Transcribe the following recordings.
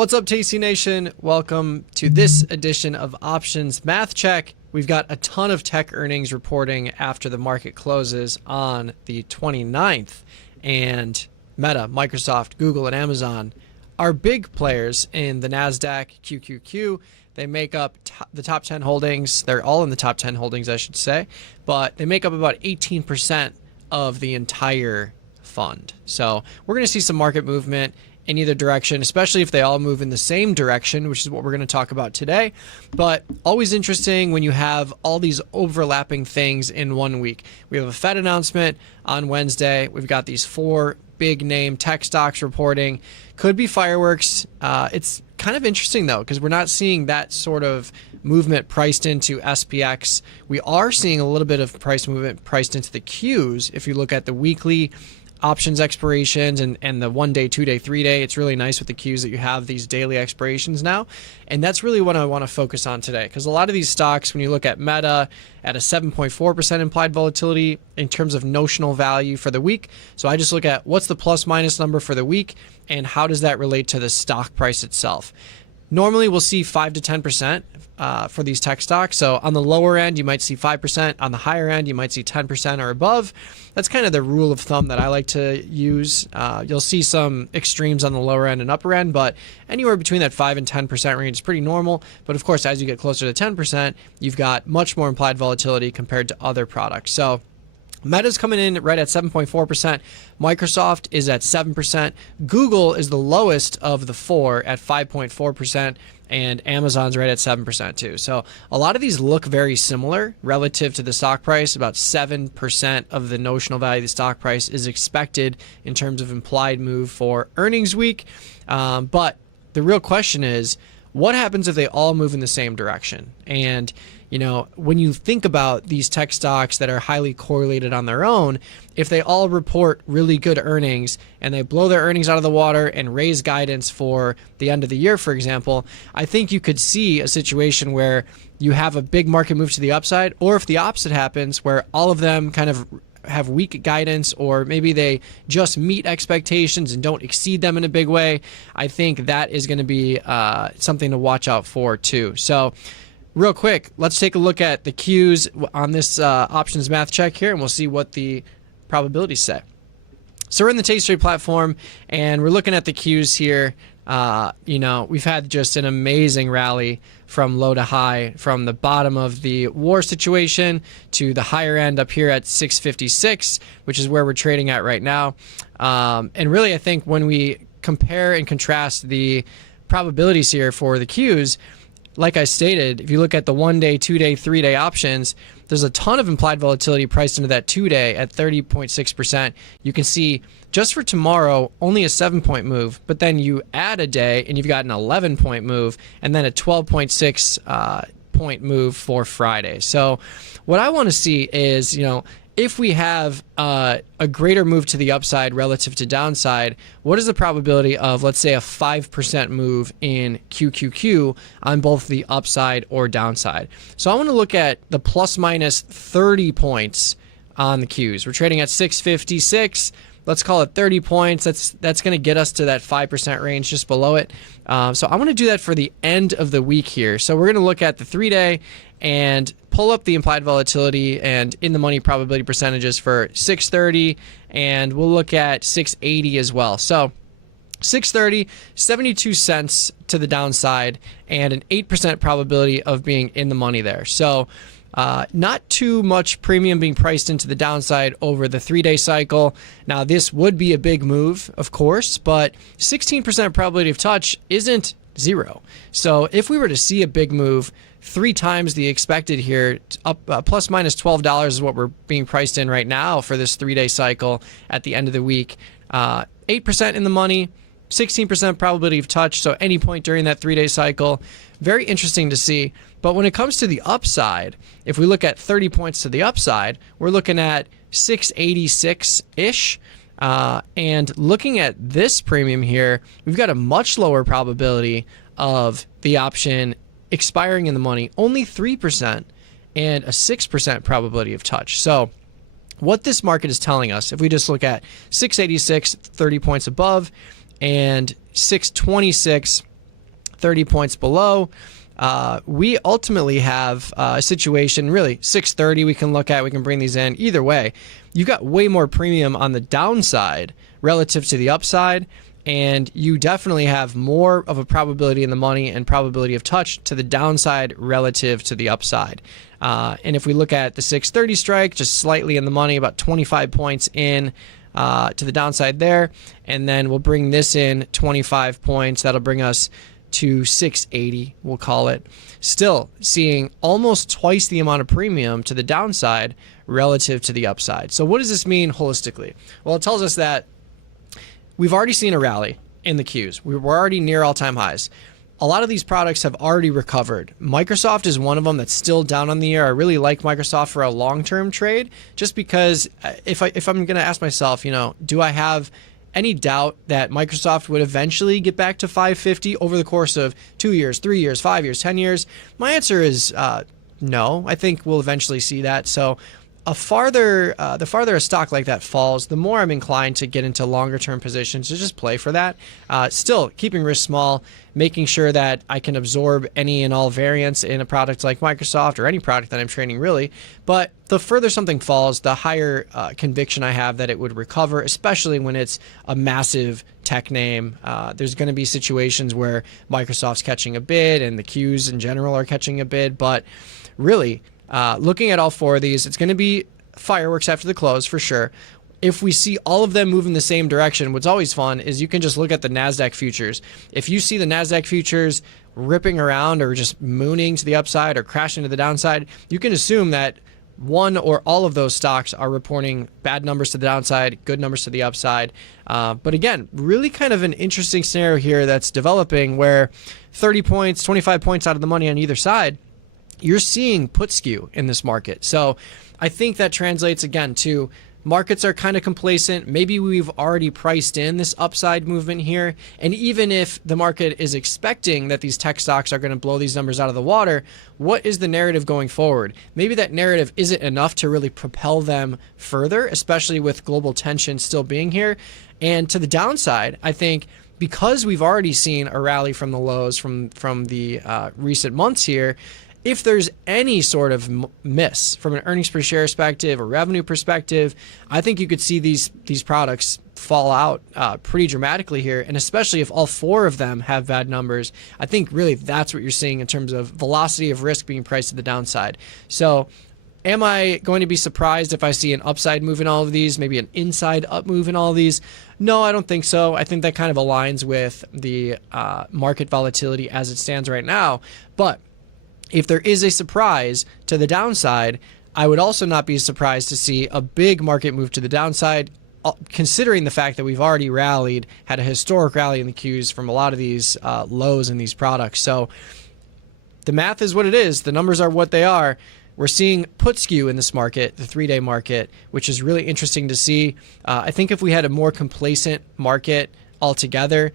What's up, Tasty Nation? Welcome to this edition of Options Math Check. We've got a ton of tech earnings reporting after the market closes on the 29th. And Meta, Microsoft, Google, and Amazon are big players in the NASDAQ QQQ. They make up the top 10 holdings. They're all in the top 10 holdings, I should say. But they make up about 18% of the entire fund. So we're going to see some market movement in either direction, especially if they all move in the same direction, which is what we're going to talk about today. But always interesting when you have all these overlapping things in 1 week. We have a Fed announcement on Wednesday. We've got these 4 big name tech stocks reporting. Could be fireworks. It's kind of interesting though, because we're not seeing that sort of movement priced into SPX. We are seeing a little bit of price movement priced into the Qs. If you look at the weekly options expirations and the 1 day, 2 day, 3 day, it's really nice with the Qs that you have these daily expirations now. And that's really what I want to focus on today, because a lot of these stocks, when you look at Meta at a 7.4% implied volatility in terms of notional value for the week. So I just look at what's the plus minus number for the week and how does that relate to the stock price itself. Normally we'll see 5 to 10% for these tech stocks. So on the lower end, you might see 5%. On the higher end, you might see 10% or above. That's kind of the rule of thumb that I like to use. You'll see some extremes on the lower end and upper end, but anywhere between that 5 and 10% range is pretty normal. But of course, as you get closer to 10%, you've got much more implied volatility compared to other products. So Meta's coming in right at 7.4%. Microsoft is at 7%. Google is the lowest of the 4 at 5.4%. And Amazon's right at 7% too. So a lot of these look very similar relative to the stock price. About 7% of the notional value of the stock price is expected in terms of implied move for earnings week. But the real question is, what happens if they all move in the same direction? And you know, when you think about these tech stocks that are highly correlated on their own, if they all report really good earnings and they blow their earnings out of the water and raise guidance for the end of the year, for example, I think you could see a situation where you have a big market move to the upside, or if the opposite happens where all of them kind of have weak guidance, or maybe they just meet expectations and don't exceed them in a big way. I think that is going to be something to watch out for too. So real quick, let's take a look at the Qs on this options math check here, and we'll see what the probabilities say. So we're in the Tasty platform, and we're looking at the Qs here. You know, we've had just an amazing rally from low to high, from the bottom of the war situation to the higher end up here at 656, which is where we're trading at right now. And really, I think when we compare and contrast the probabilities here for the Qs, like I stated, if you look at the 1 day, 2 day, 3 day options, there's a ton of implied volatility priced into that 2 day at 30.6%. You can see just for tomorrow, only a 7-point move, but then you add a day and you've got an 11-point move and then a 12.6 point move for Friday. So what I want to see is, you know, if we have a greater move to the upside relative to downside, what is the probability of, let's say, a 5% move in QQQ on both the upside or downside? So I want to look at the plus minus 30 points on the Qs. We're trading at 656. Let's call it 30 points. That's going to get us to that 5% range, just below it. So I want to do that for the end of the week here. So we're going to look at the 3 day and pull up the implied volatility and in the money probability percentages for 630, and we'll look at 680 as well. So 630, 72 cents to the downside and an 8% probability of being in the money there. So not too much premium being priced into the downside over the 3 day cycle. Now this would be a big move, of course, but 16% probability of touch isn't zero. So if we were to see a big move, 3 times the expected here, up plus minus $12 is what we're being priced in right now for this 3 day cycle at the end of the week. 8% in the money, 16% probability of touch, so any point during that 3 day cycle. Very interesting to see. But when it comes to the upside, if we look at 30 points to the upside, we're looking at 686-ish. And looking at this premium here, we've got a much lower probability of the option expiring in the money, only 3%, and a 6% probability of touch. So what this market is telling us, if we just look at 686, 30 points above, and 626, 30 points below, we ultimately have a situation, really 630 we can look at, we can bring these in. Either way, you got way more premium on the downside relative to the upside, and you definitely have more of a probability in the money and probability of touch to the downside relative to the upside. And if we look at the 630 strike, just slightly in the money, about 25 points in to the downside there, and then we'll bring this in 25 points. That'll bring us to 680, we'll call it. Still seeing almost twice the amount of premium to the downside relative to the upside. So what does this mean holistically? Well, it tells us that we've already seen a rally in the Qs. We're already near all-time highs. A lot of these products have already recovered. Microsoft is one of them that's still down on the year. I really like Microsoft for a long-term trade, just because if I'm going to ask myself, do I have any doubt that Microsoft would eventually get back to 550 over the course of 2 years, 3 years, 5 years, 10 years? My answer is no. I think we'll eventually see that. So the farther a stock like that falls, the more I'm inclined to get into longer term positions to just play for that. Still keeping risk small, making sure that I can absorb any and all variance in a product like Microsoft or any product that I'm trading really. But the further something falls, the higher conviction I have that it would recover, especially when it's a massive tech name. There's going to be situations where Microsoft's catching a bid and the Qs in general are catching a bid, but really, looking at all four of these, it's going to be fireworks after the close for sure. If we see all of them move in the same direction, what's always fun is you can just look at the NASDAQ futures. If you see the NASDAQ futures ripping around or just mooning to the upside or crashing to the downside, you can assume that one or all of those stocks are reporting bad numbers to the downside, good numbers to the upside. But again, really kind of an interesting scenario here that's developing where 30 points, 25 points out of the money on either side, you're seeing put skew in this market. So I think that translates again to markets are kind of complacent. Maybe we've already priced in this upside movement here. And even if the market is expecting that these tech stocks are going to blow these numbers out of the water, what is the narrative going forward? Maybe that narrative isn't enough to really propel them further, especially with global tension still being here. And to the downside, I think because we've already seen a rally from the lows from the recent months here, if there's any sort of miss from an earnings per share perspective or revenue perspective, I think you could see these products fall out pretty dramatically here. And especially if all four of them have bad numbers, I think really that's what you're seeing in terms of velocity of risk being priced to the downside. So am I going to be surprised if I see an upside move in all of these, maybe an inside up move in all of these? No, I don't think so. I think that kind of aligns with the market volatility as it stands right now. But if there is a surprise to the downside, I would also not be surprised to see a big market move to the downside, considering the fact that we've already rallied, had a historic rally in the Qs from a lot of these lows in these products. So the math is what it is. The numbers are what they are. We're seeing put skew in this market, the 3-day market, which is really interesting to see. I think if we had a more complacent market altogether,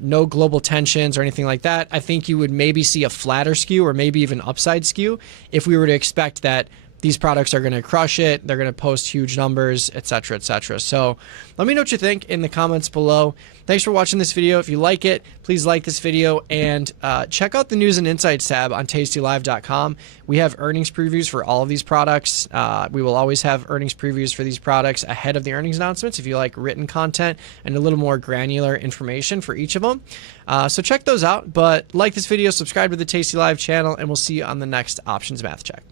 no global tensions or anything like that, I think you would maybe see a flatter skew or maybe even upside skew if we were to expect that these products are going to crush it, they're going to post huge numbers, etc., etc. So let me know what you think in the comments below. Thanks for watching this video. If you like it, please like this video and check out the News and Insights tab on tastylive.com. We have earnings previews for all of these products. We will always have earnings previews for these products ahead of the earnings announcements if you like written content and a little more granular information for each of them. So check those out. But like this video, subscribe to the Tasty Live channel, and we'll see you on the next Options Math Check.